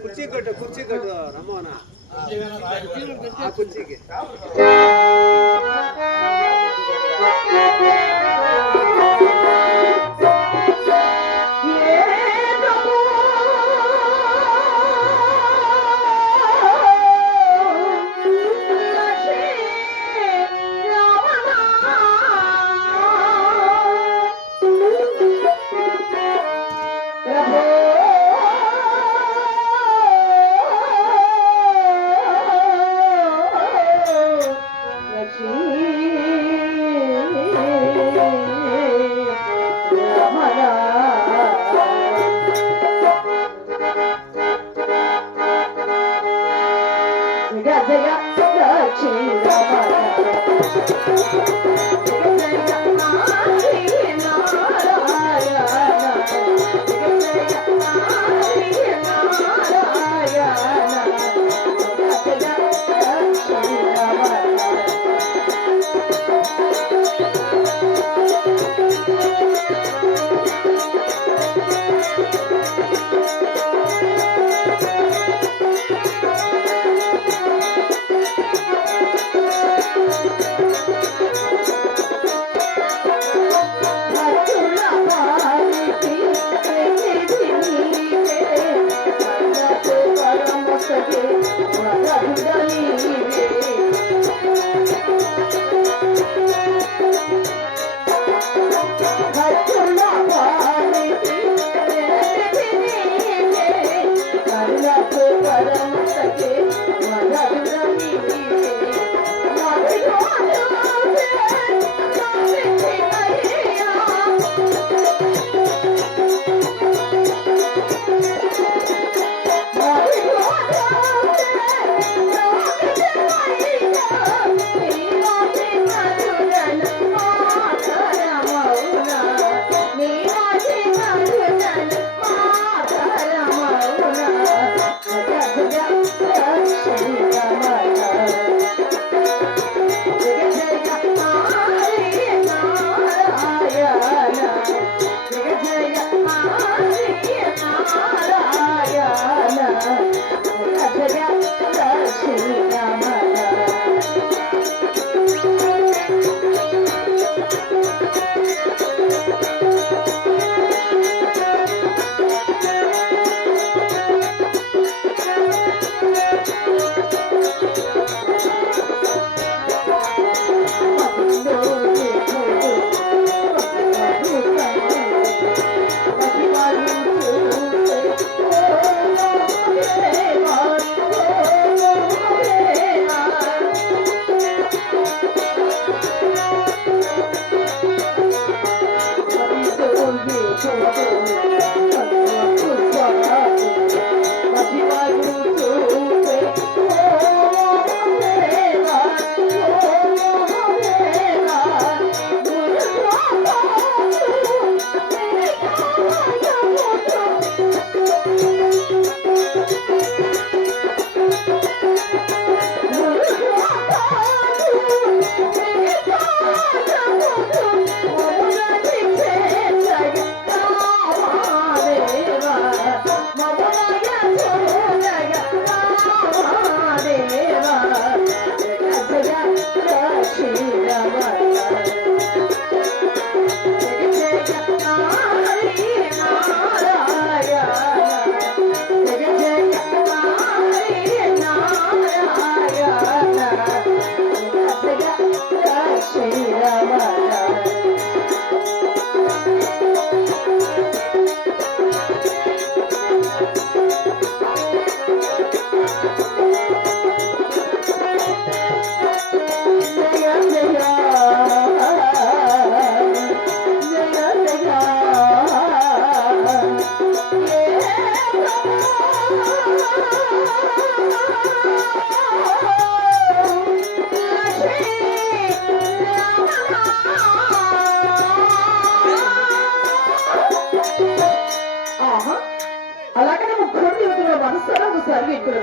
కుర్చీ కట్టు రమ్మోనా ఆ కుర్చీకి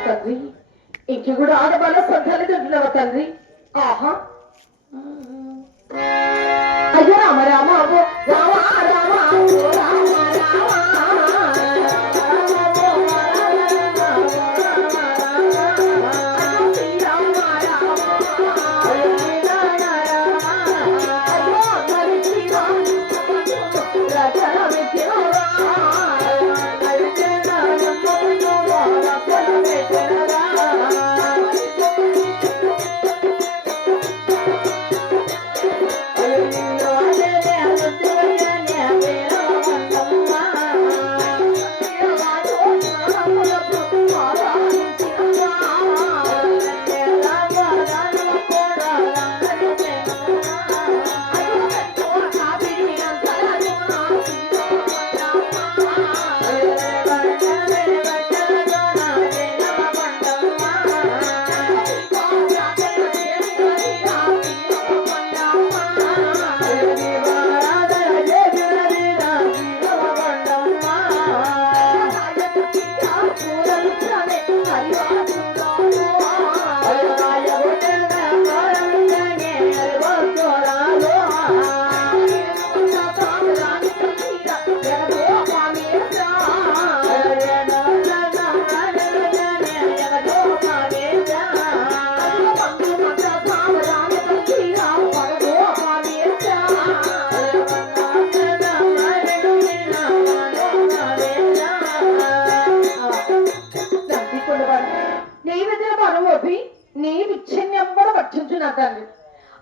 తండ్రి ఇంక కూడా ఆడవాళ్ళ సంతానం తింటున్నావా తండ్రి? ఆహా అయ్యో రామ రామ రామ రామ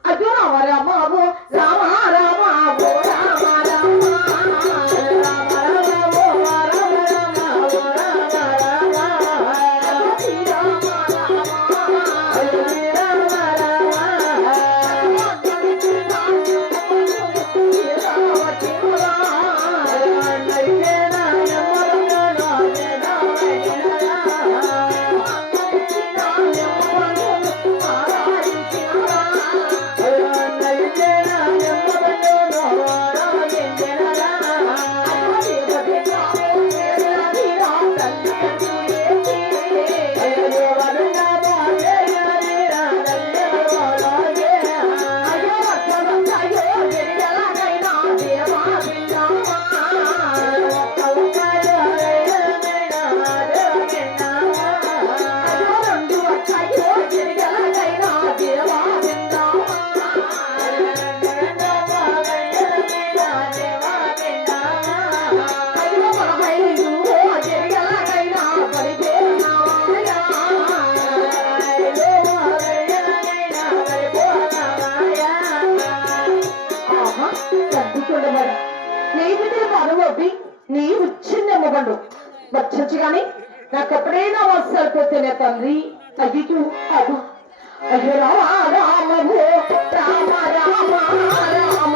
అయ్యో రామ రామ ఓ రామ రామ ఓ రామ రామ నీవు చిన్నమ్మగండు వచ్చొచ్చు గాని నాకు ఎప్పుడైనా వస్తారిపోతేనే తండ్రి అయ్యో అదు అయ్యో రామ రామో రామ రామ రామ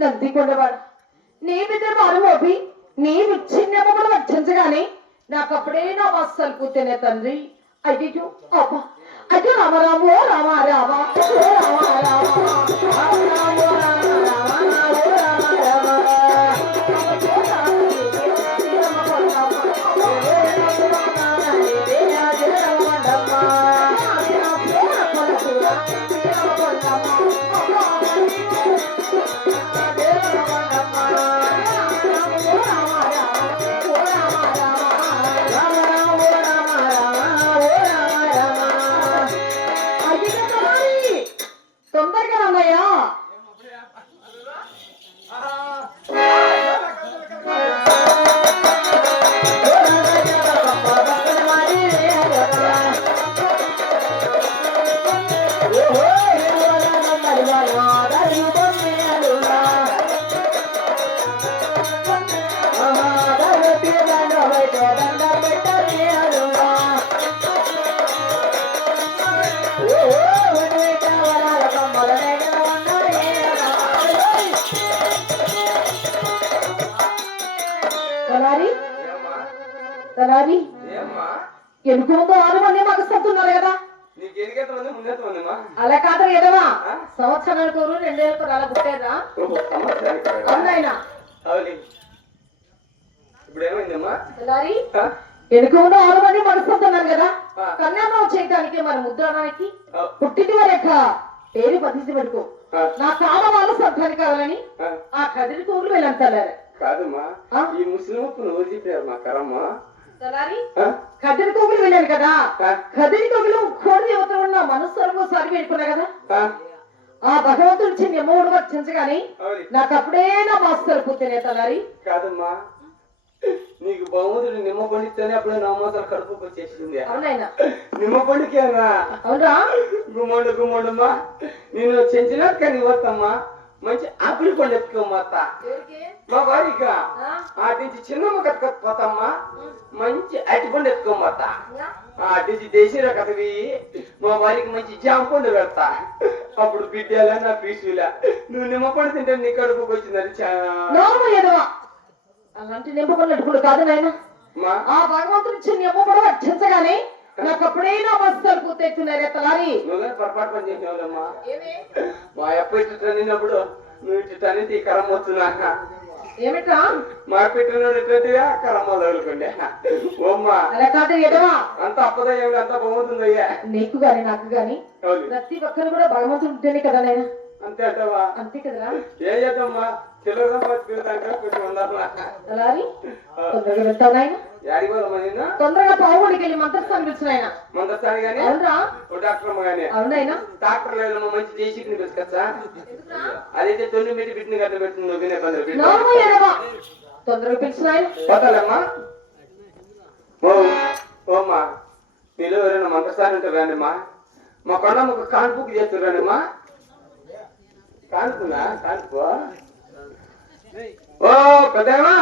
నందికొండవాడు నీ మీద మరువోపి నీవు చిన్నమ్మలు వర్తించగానే నాకు అప్పుడే నా వస్తాలు కూర్చునే తండ్రి అయ్యో అబ్బా అయ్యో రామరామో రామ రామ రామ రామ రామ తలారి ఏమ్మా ఎందుకు ముందు 6 మంది మాకు సత్తున్నారు కదా నీకు ఎన్నికెంత మంది ముందెంత మందిమా అలా కాదు ఎదవా సంవత్సరానికి 2 ఏళ్ళకు అలా పుట్టారా అవునాయనా అవులి ఇప్పుడు ఏమైందమ్మా తలారి ఎందుకు ముందు 6 మంది మాకు సత్తున్నారు కదా కన్యాదానం చేయడానికి మన ముద్రాడానికి పుట్టింది వరేక పేరు పద్ధతి పెట్టుకో నా కామవాళ్ళు సంతానికి కావాలని ఆ కదిరి తోగులు వెళ్ళంటారు కాదమ్మా ఈ ముస్లిం నువ్వు చెప్పారు మా కరమ్మా కదిరి తోగులు వెళ్ళాను కదా కదిరి తోగులు కోడి దేవత ఉన్న మనస్సు సరి పెట్టుకున్నా కదా ఆ భగవంతుడు చిన్న మూడు వర్తించగాని నాకు అప్పుడే నా మాస్టర్ పూర్తినే తలారి కాదమ్మా నీకు బహుమతుడు నిమ్మ పండిస్తేనే అప్పుడే నమ్మసాలు కడుపుకి వచ్చేసింది అవునైనా నిమ్మ పండుకేనా అవునా గుమ్మండమ్మా నేను చెంచినాక నీ వస్తమ్మా మంచి ఆపిల్ పండు ఎత్తుకోమ్మా అత్త మా భార్యక ఆటి నుంచి చిన్నమ్మ కట్టుకోపోతమ్మా మంచి అరటి పండు ఎత్తుకోమ్మా అత్త ఆటి నుంచి దేశీర కథవి మా భార్యకి మంచి జామ పండు పెడతా అప్పుడు బిడ్డలా నా పీసులా నువ్వు నిమ్మ పండు తింటే నీ కడుపుకి వచ్చిందని అలాంటి నింపకున్నట్టు కాదు నాయన ఆ భగవంతుడు చిన్న నిమ్మ కూడా వర్తించగానే నాకు అప్పుడైనా మస్తలు పూర్తెత్తున్నారే తలారి నువ్వే పొరపాటు పని చేసినావులమ్మా మా అప్ప ఇట్లా నిన్నప్పుడు నువ్వు ఇట్లా ఈ కరం వస్తున్నాక ఏమిట్రా మా పెట్టినాడు ఇట్లా కరమ్మ తగులుకుండే ఓమ్మా అలా కాదు ఎదవా అంత అప్పదా ఏమి అంత బాగుంటుందయ్యా నీకు గాని నాకు గాని ప్రతి ఒక్కరు కూడా భగవంతుడు ఉంటేనే కదా నాయన అంతే అంటావా అంతే కదరా ఏం చేద్దామ్మా చిల్లర కొంచెం ఉండాలా తలారి తొందరగా వెళ్తావు నాయన యాడికి పోదామా నిన్న తొందరగా పావుడికి వెళ్ళి మంత్రస్థానం పిలిచిన ఆయన మందస్థాని గానీ అవునరా డాక్టర్ అమ్మ గానీ అవునైనా డాక్టర్ లేదమ్మా మంచి దేశీకి పిలుచుకొచ్చా అదైతే 9 మీటి బిడ్డని గట్ల పెడుతుంది వినే పని తొందరగా పిలిచిన ఆయన పోతాలమ్మా ఓమ్మా నీలో ఎవరైనా మంత్రస్థానం ఉంటారు రానమ్మా మా కొండమ్మకు కాన్పుకి చేస్తున్నారమ్మా కాన్పునా కాన్పు ఓ పెద్దమ్మా